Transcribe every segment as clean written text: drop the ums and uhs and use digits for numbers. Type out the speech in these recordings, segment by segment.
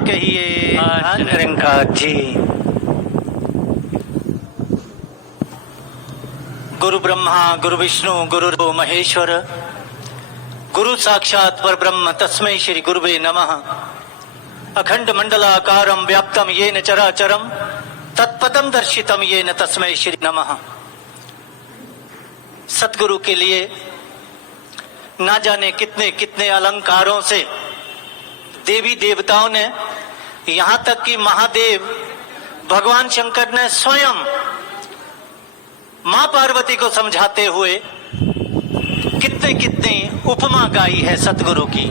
कहिए निरंकार जी। गुरु ब्रह्मा गुरु विष्णु गुरु महेश्वर गुरु साक्षात पर ब्रह्म तस्मै श्री गुरुवे नमः। अखंड मंडलाकारं व्याप्तं येन चराचरं तत्पदं दर्शितं येन तस्मै श्री नमः। सतगुरु के लिए ना जाने कितने कितने अलंकारों से देवी देवताओं ने, यहाँ तक कि महादेव भगवान शंकर ने स्वयं मां पार्वती को समझाते हुए कितने कितने उपमा गाई है सतगुरु की।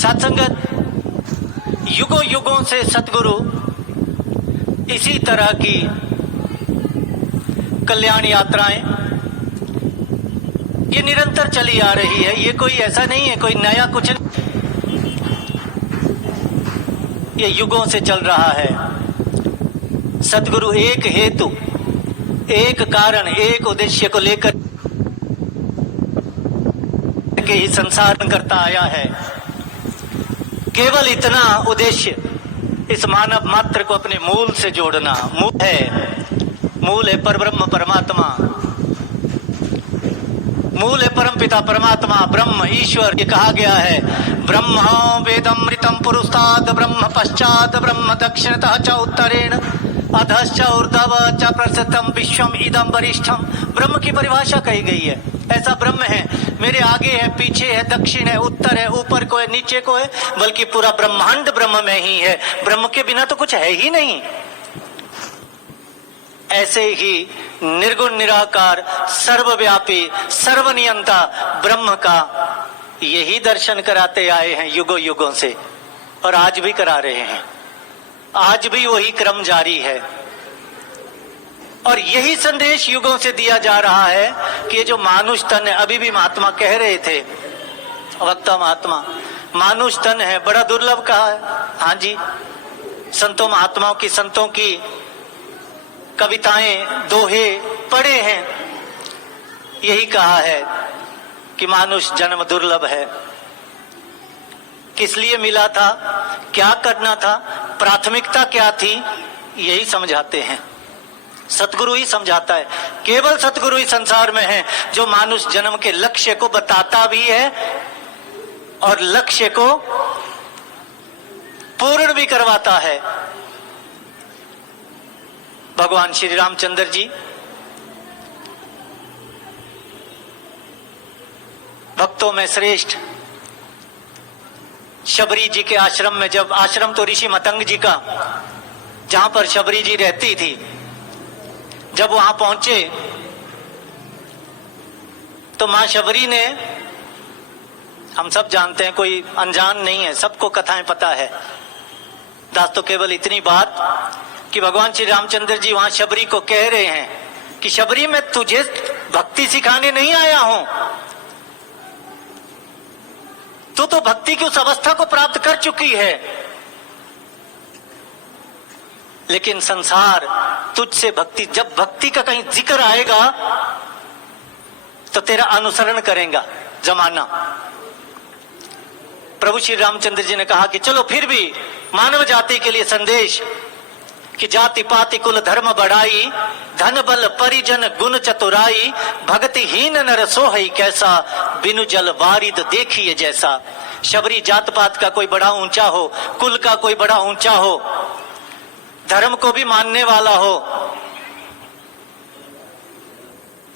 सत्संगत, युगों युगों से सतगुरु इसी तरह की कल्याण यात्राएं ये निरंतर चली आ रही है। ये कोई ऐसा नहीं है, कोई नया कुछ नहीं, ये युगों से चल रहा है। सतगुरु एक हेतु, एक कारण, एक उद्देश्य को लेकर के ही संसार करता आया है। केवल इतना उद्देश्य, इस मानव मात्र को अपने मूल से जोड़ना। मूल है परब्रह्म परमात्मा, मूल है परम पिता परमात्मा ब्रह्म ईश्वर। ये कहा गया है ब्रह्म वेदमृतम पुरुषाद ब्रह्म पश्चात ब्रह्म दक्षिणतः च उत्तरेण अधश्च ऊर्ध्व च प्रसृतम विश्वम इदम वरिष्ठम। ब्रह्म की परिभाषा कही गई है। ऐसा ब्रह्म है, मेरे आगे है, पीछे है, दक्षिण है, उत्तर है, ऊपर को है, नीचे को है, बल्कि पूरा ब्रह्मांड ब्रह्म में ही है। ब्रह्म के बिना तो कुछ है ही नहीं। ऐसे ही निर्गुण निराकार सर्वव्यापी सर्वनियंता ब्रह्म का यही दर्शन कराते आए हैं युगों युगों से, और आज भी करा रहे हैं। आज भी वही क्रम जारी है और यही संदेश युगों से दिया जा रहा है कि ये जो मानुष तन है, अभी भी महात्मा कह रहे थे, वक्ता महात्मा, मानुष तन है बड़ा दुर्लभ कहा है। हाँ जी, संतों महात्माओं की, संतों की कविताएं, दोहे पढ़े हैं, यही कहा है कि मानुष जन्म दुर्लभ है। किस लिए मिला था, क्या करना था, प्राथमिकता क्या थी, यही समझाते हैं। सतगुरु ही समझाता है। केवल सतगुरु ही संसार में है जो मानुष जन्म के लक्ष्य को बताता भी है और लक्ष्य को पूर्ण भी करवाता है। भगवान श्री रामचंद्र जी भक्तों में श्रेष्ठ, शबरी जी के आश्रम में, जब आश्रम तो ऋषि मतंग जी का, जहां पर शबरी जी रहती थी, जब वहां पहुंचे तो मां शबरी ने, हम सब जानते हैं, कोई अनजान नहीं है, सबको कथाएं पता है। दास तो केवल इतनी बात कि भगवान श्री रामचंद्र जी वहां शबरी को कह रहे हैं कि शबरी, मैं तुझे भक्ति सिखाने नहीं आया हूं, तू तो भक्ति की उस अवस्था को प्राप्त कर चुकी है, लेकिन संसार तुझसे भक्ति, जब भक्ति का कहीं जिक्र आएगा तो तेरा अनुसरण करेगा जमाना। प्रभु श्री रामचंद्र जी ने कहा कि चलो फिर भी मानव जाति के लिए संदेश कि जाति पाति कुल धर्म बढ़ाई, धन बल परिजन गुण चतुराई, भक्ति हीन नर सोहई कैसा, बिनु जल वारिद देखिए जैसा। शबरी जात पात का कोई बड़ा ऊंचा हो, कुल का कोई बड़ा ऊंचा हो, धर्म को भी मानने वाला हो,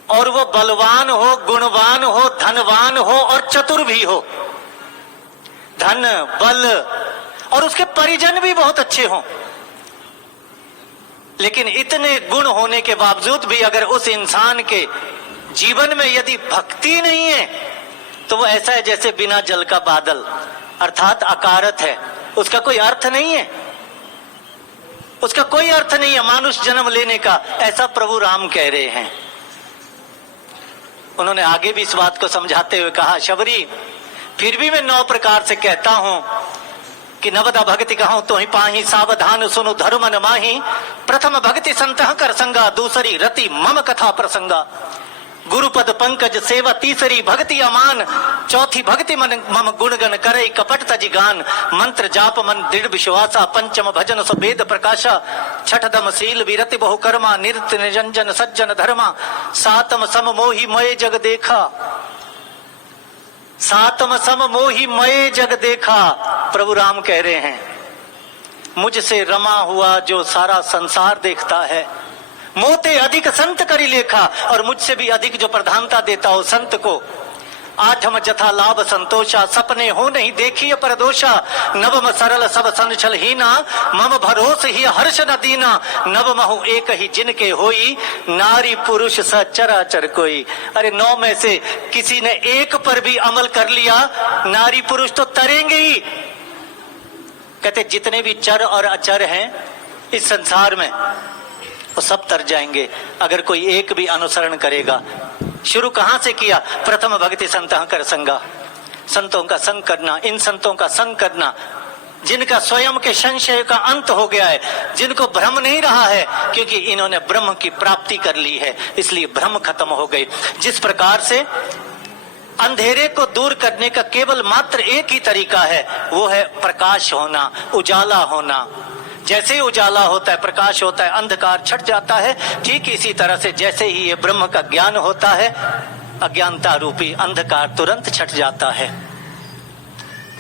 और वो बलवान हो, गुणवान हो, धनवान हो और चतुर भी हो, धन बल और उसके परिजन भी बहुत अच्छे हों, लेकिन इतने गुण होने के बावजूद भी अगर उस इंसान के जीवन में यदि भक्ति नहीं है तो वो ऐसा है जैसे बिना जल का बादल, अर्थात अकारत है, उसका कोई अर्थ नहीं है, उसका कोई अर्थ नहीं है मानुष जन्म लेने का। ऐसा प्रभु राम कह रहे हैं। उन्होंने आगे भी इस बात को समझाते हुए कहा, शबरी फिर भी मैं 9 प्रकार से कहता हूं कि नवदा भक्ति कहूं तो ही पाही, सावधान सुनु धर्म न माही, प्रथम भक्ति संतह कर संगा, दूसरी रति मम कथा प्रसंगा। गुरुपद पंकज सेवा तीसरी भक्ति अमान, चौथी भक्ति मन मम गुणगण करई कपट तजि गान, मंत्र जाप मन दृढ़ विश्वासा, पंचम भजन सो वेद प्रकाशा, छठदम शील विरति बहु कर्मा, नित्य निरंजन सज्जन धर्मा, सातम सम मोहि मय जग देखा, सातम सम मोहि मय जग देखा। प्रभु राम कह रहे हैं, मुझसे रमा हुआ जो सारा संसार देखता है, मोते अधिक संत करी लेखा, और मुझसे भी अधिक जो प्रधानता देता हो संत को। आठम जथा लाभ संतोषा, सपने हो नहीं देखिए परदोषा, नवम सरल सब संचल हीना, मम भरोस ही हर्ष न दीना, नव महु एक ही जिनके होई, नारी पुरुष सचराचर कोई। अरे 9 में से किसी ने एक पर भी अमल कर लिया, नारी पुरुष तो तरेंगे ही। कहते जितने भी चर और अचर हैं इस संसार में वो सब तर जाएंगे अगर कोई एक भी अनुसरण करेगा। शुरू कहां से किया? प्रथम भक्ति संतः कर संगा, संतों का संग करना, इन संतों का संग करना जिनका स्वयं के संशय का अंत हो गया है, जिनको भ्रम नहीं रहा है, क्योंकि इन्होंने ब्रह्म की प्राप्ति कर ली है, इसलिए भ्रम खत्म हो गई। जिस प्रकार से अंधेरे को दूर करने का केवल मात्र एक ही तरीका है, वो है प्रकाश होना, उजाला होना। जैसे ही उजाला होता है, प्रकाश होता है, अंधकार छट जाता है। ठीक इसी तरह से जैसे ही ये ब्रह्म का ज्ञान होता है, अज्ञानता रूपी अंधकार तुरंत छट जाता है।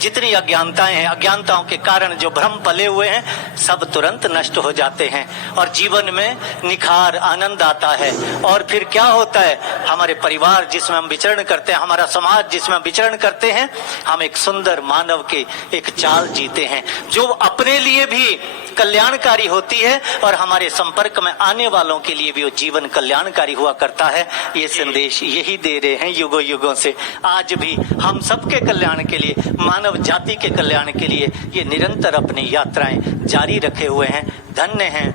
जितनी अज्ञानताएं हैं, अज्ञानताओं के कारण जो भ्रम पले हुए हैं, सब तुरंत नष्ट हो जाते हैं और जीवन में निखार, आनंद आता है। और फिर क्या होता है, हमारे परिवार जिसमें हम विचरण करते हैं, हमारा समाज जिसमें हम विचरण करते हैं, हम एक सुंदर मानव की एक चाल जीते हैं जो अपने लिए भी कल्याणकारी होती है और हमारे संपर्क में आने वालों के लिए भी वो जीवन कल्याणकारी हुआ करता है। ये संदेश यही दे रहे हैं युगों युगों से। आज भी हम सबके कल्याण के लिए, मानव जाति के कल्याण के लिए ये निरंतर अपनी यात्राएं जारी रखे हुए हैं। धन्य हैं।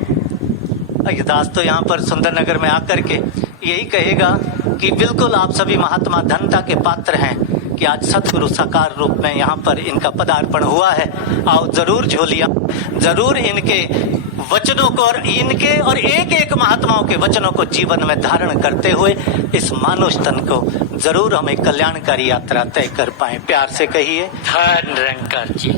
दास तो यहाँ पर सुंदरनगर में आकर के यही कहेगा कि बिल्कुल आप सभी महात्मा धन्यता के पात्र हैं कि आज सतगुरु साकार रूप में यहाँ पर इनका पदार्पण हुआ है। आओ जरूर झोलिया, जरूर इनके वचनों को और इनके और एक एक महात्माओं के वचनों को जीवन में धारण करते हुए इस मानुष तन को जरूर हम एक कल्याणकारी यात्रा तय कर पाए। प्यार से कहिए, धन निरंकार जी।